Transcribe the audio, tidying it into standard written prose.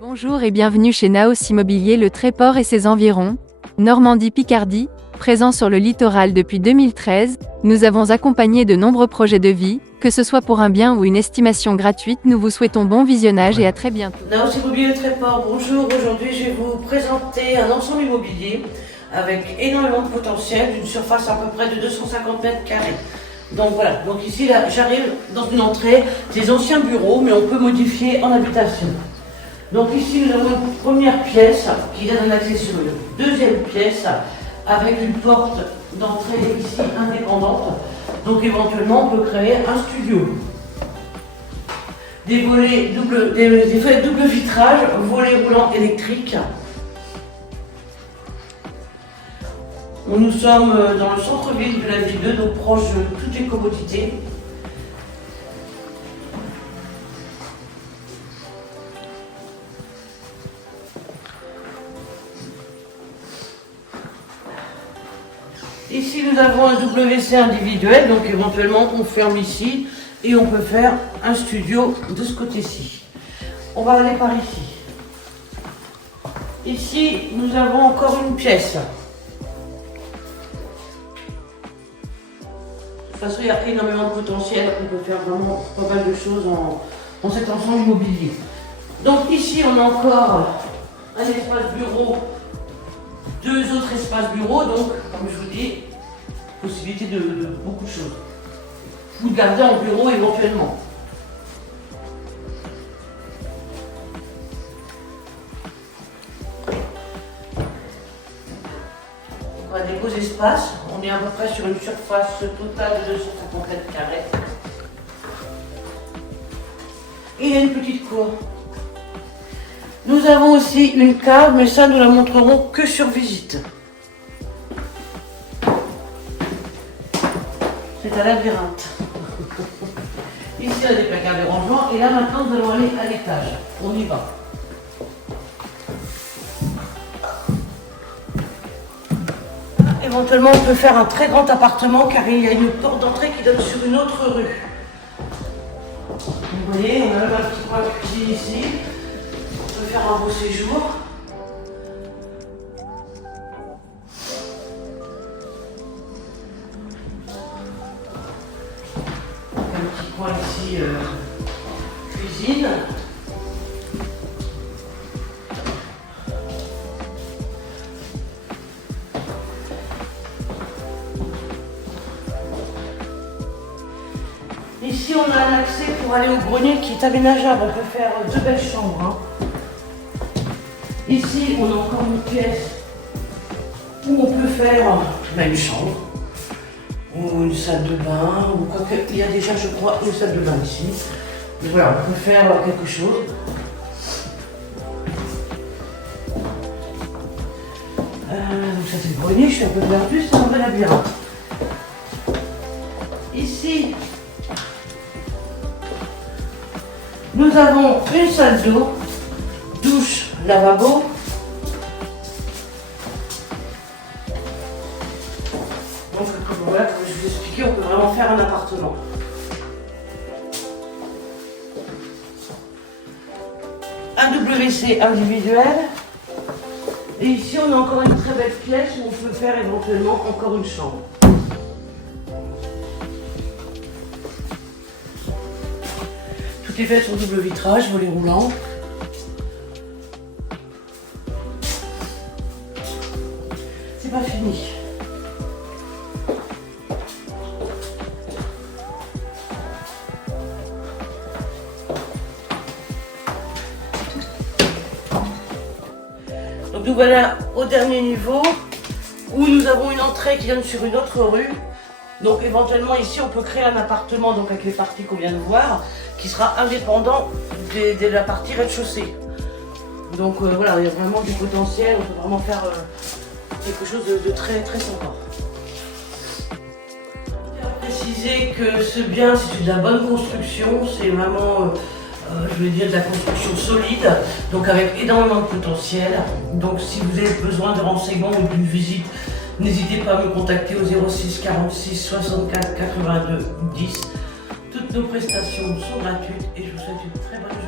Bonjour et bienvenue chez Naos Immobilier Le Tréport et ses environs, Normandie-Picardie, présent sur le littoral depuis 2013, nous avons accompagné de nombreux projets de vie, que ce soit pour un bien ou une estimation gratuite, nous vous souhaitons bon visionnage et à très bientôt. Naos Immobilier Le Tréport, bonjour, aujourd'hui je vais vous présenter un ensemble immobilier avec énormément de potentiel, d'une surface à peu près de 250 mètres carrés. Donc voilà, donc ici là, j'arrive dans une entrée, des anciens bureaux, mais on peut modifier en habitation. Donc ici nous avons une première pièce qui donne un accès sur une deuxième pièce avec une porte d'entrée ici indépendante. Donc éventuellement on peut créer un studio. Des volets des fenêtres double vitrage, volets roulants électriques. Nous sommes dans le centre-ville de la ville 2, donc proche de toutes les commodités. Ici nous avons un WC individuel, donc éventuellement on ferme ici et on peut faire un studio de ce côté-ci. On va aller par ici. Ici nous avons encore une pièce. De toute façon il y a énormément de potentiel, on peut faire vraiment pas mal de choses dans cet ensemble immobilier. Donc ici on a encore un espace bureau, deux autres espaces bureaux, donc comme je vous dis, possibilité de beaucoup de choses. Vous gardez en bureau éventuellement. On a des beaux espaces, on est à peu près sur une surface totale de 250 mètres carrés. Et il y a une petite cour. Nous avons aussi une cave, mais ça nous la montrerons que sur visite. C'est un labyrinthe. Ici, on a des placards de rangement. Et là, maintenant, nous allons aller à l'étage. On y va. Éventuellement, on peut faire un très grand appartement car il y a une porte d'entrée qui donne sur une autre rue. Vous voyez, on a même un petit coin de cuisine ici. On peut faire un beau séjour. Ici, cuisine. Ici, on a un accès pour aller au grenier qui est aménageable. On peut faire deux belles chambres. Ici, on a encore une pièce où on peut faire une chambre. Ou une salle de bain, ou quoi que. Il y a déjà, je crois, une salle de bain ici. Et voilà, on peut faire quelque chose. Donc ça c'est le grenier, je suis un peu perdue, c'est un peu labyrinthe. Ici, nous avons une salle d'eau, douche, lavabo. Donc voilà, comme je vous ai expliqué, on peut vraiment faire un appartement. Un WC individuel. Et ici, on a encore une très belle pièce où on peut faire éventuellement encore une chambre. Tout est fait sur double vitrage, volets roulants. C'est pas fini. Donc nous voilà au dernier niveau où nous avons une entrée qui donne sur une autre rue. Donc éventuellement ici on peut créer un appartement donc avec les parties qu'on vient de voir qui sera indépendant de la partie rez-de-chaussée. Donc voilà, il y a vraiment du potentiel, on peut vraiment faire quelque chose de très très sympa. Je tiens à préciser que ce bien c'est de la bonne construction, c'est vraiment je vais dire de la construction solide, donc avec énormément de potentiel. Donc si vous avez besoin de renseignements ou d'une visite, n'hésitez pas à me contacter au 06 46 64 82 10. Toutes nos prestations sont gratuites et je vous souhaite une très bonne journée.